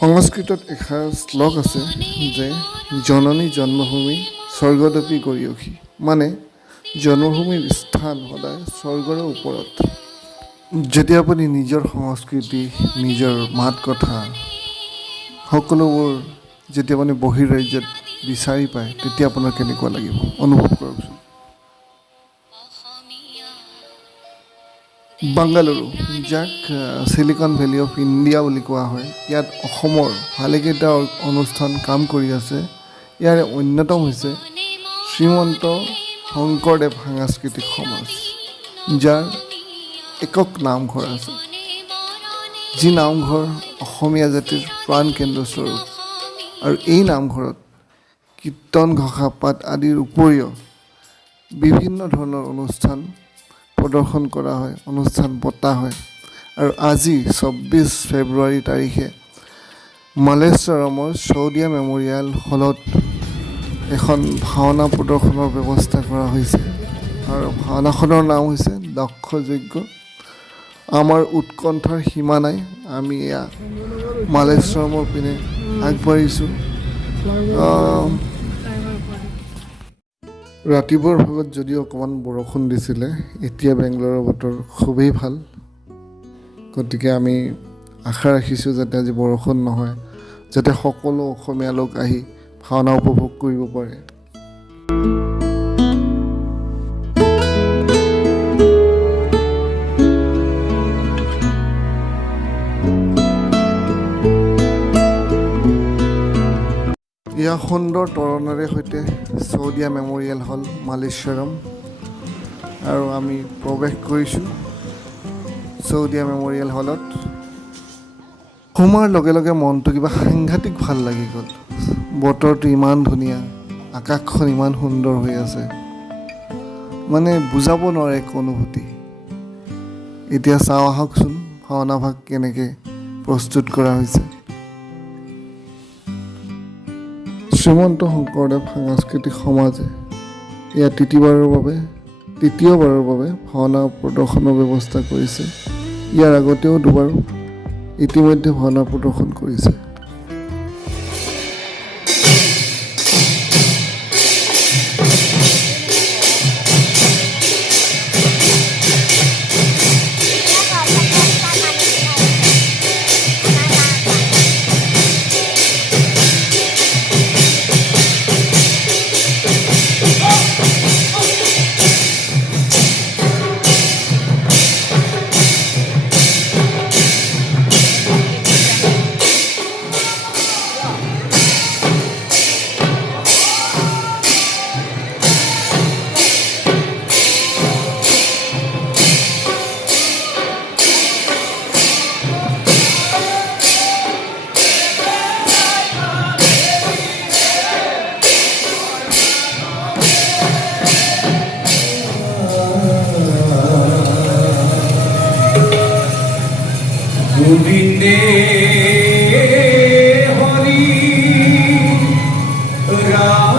সংস্কৃতত এষাৰ শ্লোক আছে যে জননী জন্মভূমি স্বৰ্গদপি গৰীয়সী, মানে জন্মভূমিৰ স্থান সদায় স্বৰ্গৰ ওপৰত। যেতিয়া আপুনি নিজৰ সংস্কৃতি, নিজৰ মাত কথা সকলোবোৰ যেতিয়া আপুনি বহিৰাজ্যত বিচাৰি পায়, তেতিয়া আপোনাৰ কেনেকুৱা লাগিব অনুভৱ কৰকচোন। বাংগালুৰু, যাক চিলিকন ভেলী অফ ইণ্ডিয়া বুলি কোৱা হয়, ইয়াত অসমৰ ভালেকেইটা অনুষ্ঠান কাম কৰি আছে। ইয়াৰে অন্যতম হৈছে শ্ৰীমন্ত শংকৰদেৱ সাংস্কৃতিক সমাজ, যাৰ একক নামঘৰ আছে, যি নামঘৰ অসমীয়া জাতিৰ প্ৰাণ কেন্দ্ৰস্বৰূপ। আৰু এই নামঘৰত কীৰ্তন, ঘোষা পাঠ আদিৰ উপৰিও বিভিন্ন ধৰণৰ অনুষ্ঠান প্ৰদৰ্শন কৰা হয়, অনুষ্ঠান পতা হয়। আৰু আজি ২৪ ফেব্ৰুৱাৰী তাৰিখে মালেশ্বৰমৰ চৌদিয়া মেম'ৰিয়েল হলত এখন ভাওনা প্ৰদৰ্শনৰ ব্যৱস্থা কৰা হৈছে। আৰু ভাওনাখনৰ নাম হৈছে দক্ষ যজ্ঞ। আমাৰ উৎকণ্ঠাৰ সীমা নাই, আমি এয়া মালেশ্বৰমৰ পিনে আগবাঢ়িছোঁ। ৰাতিপুৱাৰ ভাগত যদিও অকণমান বৰষুণ দিছিলে, এতিয়া বেংগলোৰৰ বতৰ খুবেই ভাল। গতিকে আমি আশা ৰাখিছোঁ যাতে আজি বৰষুণ নহয়, যাতে সকলো অসমীয়া লোক আহি ভাওনা উপভোগ কৰিব পাৰে। এয়া সুন্দৰ তৰণাৰে সৈতে চৌদিয়া মেম'ৰিয়েল হল মালেশ্বৰম, আৰু আমি প্ৰৱেশ কৰিছোঁ চৌদিয়া মেম'ৰিয়েল হলত। সোমোৱাৰ লগে লগে মনটো কিবা সাংঘাতিক ভাল লাগি গ'ল। বতৰটো ইমান ধুনীয়া, আকাশখন ইমান সুন্দৰ হৈ আছে, মানে বুজাব নোৱাৰে এক অনুভূতি। এতিয়া চাওঁ আহকচোন ভাওনা ভাগ কেনেকৈ প্ৰস্তুত কৰা হৈছে। শ্ৰীমন্ত শংকৰদেৱ সাংস্কৃতিক সমাজে এয়া তৃতীয়বাৰৰ বাবে ভাওনা প্ৰদৰ্শনৰ ব্যৱস্থা কৰিছে। ইয়াৰ আগতেও দুবাৰ ইতিমধ্যে ভাওনা প্ৰদৰ্শন কৰিছে। গোবিন্দে হরি রাম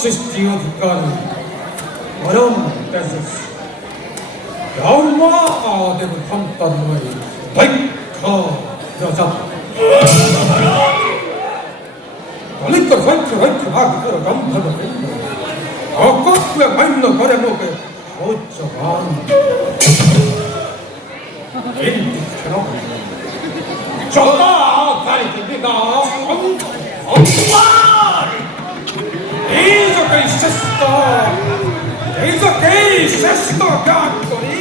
সৃষ্টি অধিকারী পরম তেজস্বী ব্রহ্মাদেব সন্তানময় দৈত্য প্রজাপতি দলিত সৈত্য রৈত্য ভাগিতর গন্ধর্ব বৃন্দ অকত্বে মান্য করে মুখে উচ্চবান কিন্তু কেন চলাকারীকে বিদাস এই যকেই শ্রেষ্ঠ জ্ঞান করি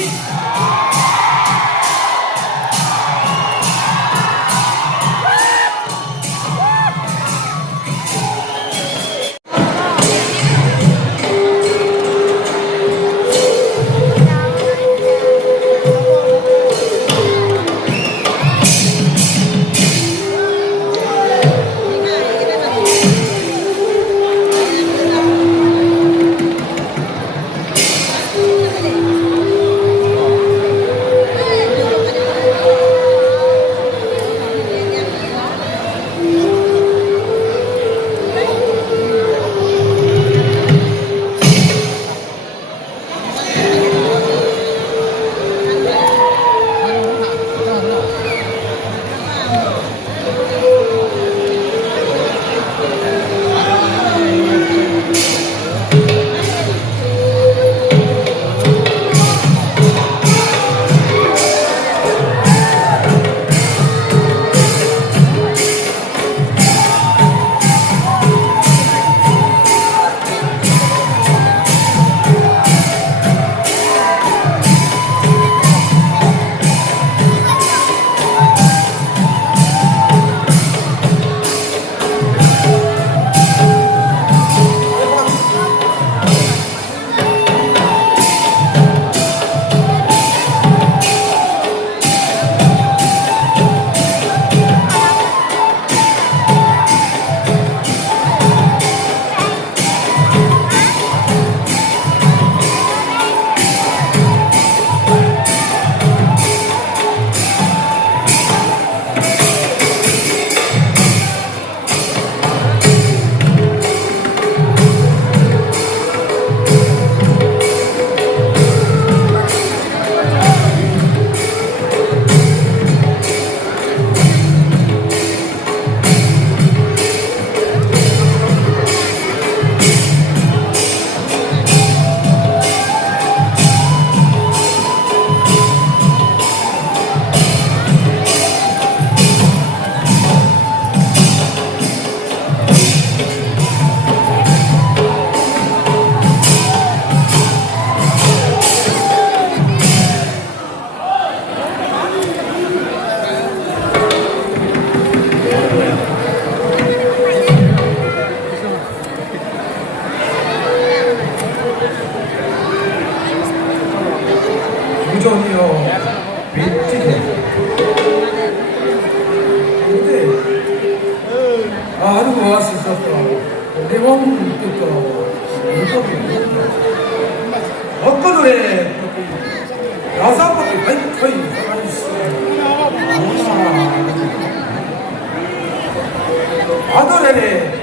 부정이요 밑티게 근데 하루 모았을 때 내몸 뜯고 어떤 노래 야사밖에 거의 아들에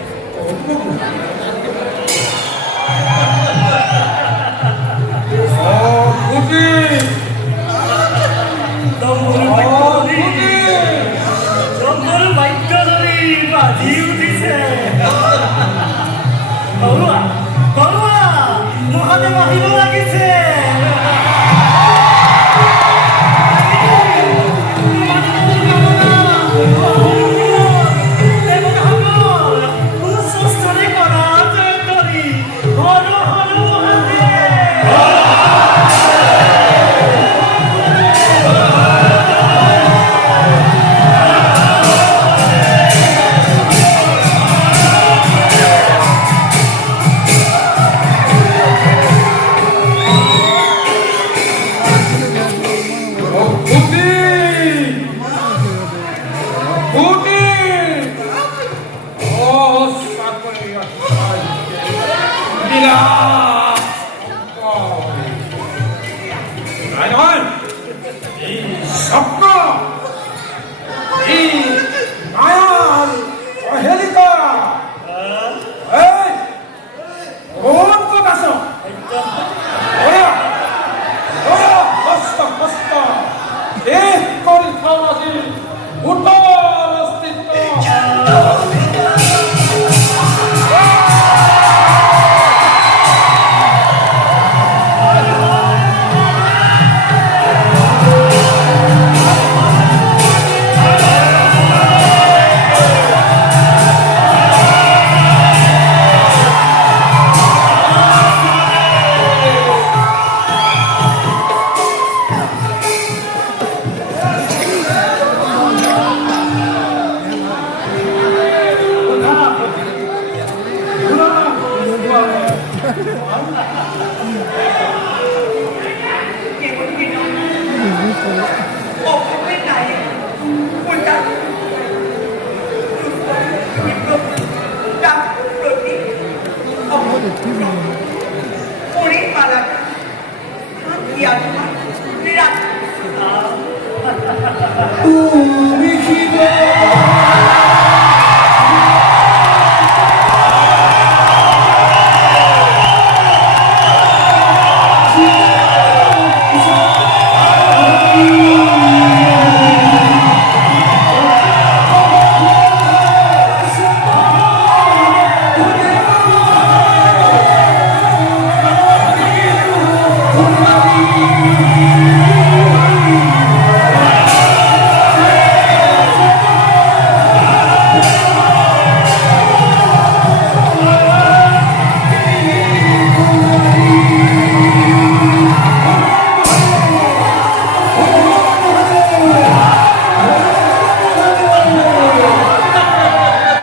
উত্তৰ অস্তিত্ব Ooh.